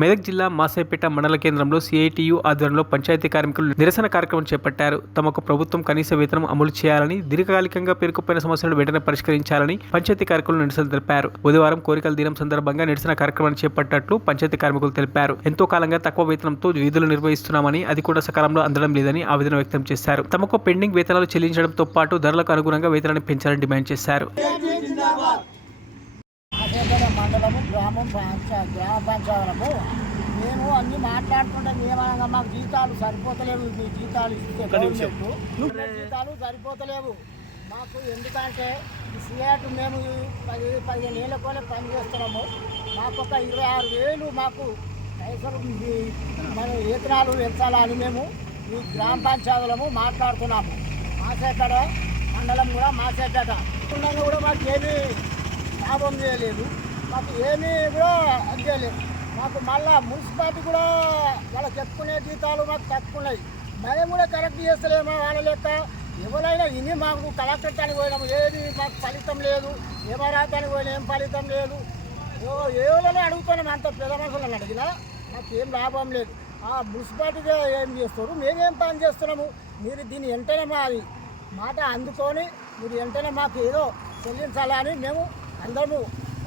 మెదక్ జిల్లా మాసాయిపేట మండల కేంద్రంలో సిఐటియు ఆధ్వర్యంలో పంచాయతీ కార్మికులు నిరసన కార్యక్రమం చేపట్టారు. తమకు ప్రభుత్వం కనీస వేతనం అమలు చేయాలని, దీర్ఘకాలికంగా పేరుకుపోయిన సమస్యలను వెంటనే పరిష్కరించాలని పంచాయతీ కార్మికులు నిరసన తెలిపారు. బుధవారం కోరికల దినం సందర్భంగా నిరసన కార్యక్రమాన్ని చేపట్టినట్లు పంచాయతీ కార్మికులు తెలిపారు. ఎంతో కాలంగా తక్కువ వేతనంతో విధులు నిర్వహిస్తున్నామని, అది కూడా సకాలంలో అందడం లేదని ఆవేదన వ్యక్తం చేశారు. తమకు పెండింగ్ వేతనాలు చెల్లించడంతో పాటు ధరలకు అనుగుణంగా వేతనాన్ని పెంచాలని డిమాండ్ చేశారు. మండలము గ్రామ పంచాయతము మేము అన్ని మాట్లాడుకుంటే ఏమనగా మాకు జీతాలు సరిపోతలేవు. మీ జీతాలు ఇస్తే జీతాలు సరిపోతలేవు మాకు. ఎందుకంటే ఈ సియాట్ మేము 15 ఏళ్ళకోనే పనిచేస్తున్నాము. మాకు ఒక 26,000 మాకు పైసలు మన వేతనాలు పెంచాలని మేము ఈ గ్రామ పంచాయతీలము మాట్లాడుతున్నాము. మాసేపేట మండలం కూడా మాసేపేట కూడా మాకు ఏమీ లాభం చేయలేదు. మాకు ఏమీ కూడా చేయలేదు. మాకు మళ్ళా మున్సిపాలిటీ కూడా వాళ్ళకి చెప్పుకునే జీతాలు మాకు తక్కువన్నాయి. మేము కూడా కరెక్ట్ చేస్తలేమో వాళ్ళ లెక్క. ఎవరైనా ఇన్ని మాకు కలెక్టర్ తానికి పోయినాము, ఏది మాకు ఫలితం లేదు. ఏమరాతానికి పోయినా ఏం ఫలితం లేదు. ఎవరైనా అడుగుతున్నాం, అంత పెద్ద మనుషులను అడిగినా మాకు ఏం లాభం లేదు. ఆ మున్సిపాలిటీగా ఏం చేస్తారు, మేమేం పని చేస్తున్నాము. మీరు దీన్ని వెంటనే మాది మాట అందుకొని మీరు వెంటనే మాకు ఏదో చెల్లించాలని మేము అందరము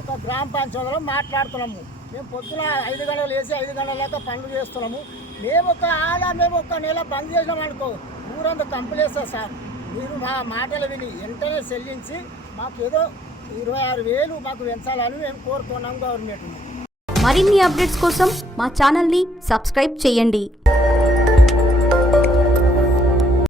ఒక గ్రామ పంచాయతీలో మాట్లాడుతున్నాము. మేము పొద్దున 5 గంటలు వేసి 5 గంటల దాకా పనులు చేస్తున్నాము. మేము ఒక నెల బంద్ చేసినాం అనుకో, ఊరంతా కంపెనీస్తారు సార్. మీరు మా మాటలు విని వెంటనే చెల్లించి మాకు ఏదో 26,000 మాకు పెంచాలని మేము కోరుతున్నాం గవర్నమెంట్. మరిన్ని అప్డేట్స్ కోసం మా ఛానల్ని సబ్స్క్రైబ్ చేయండి.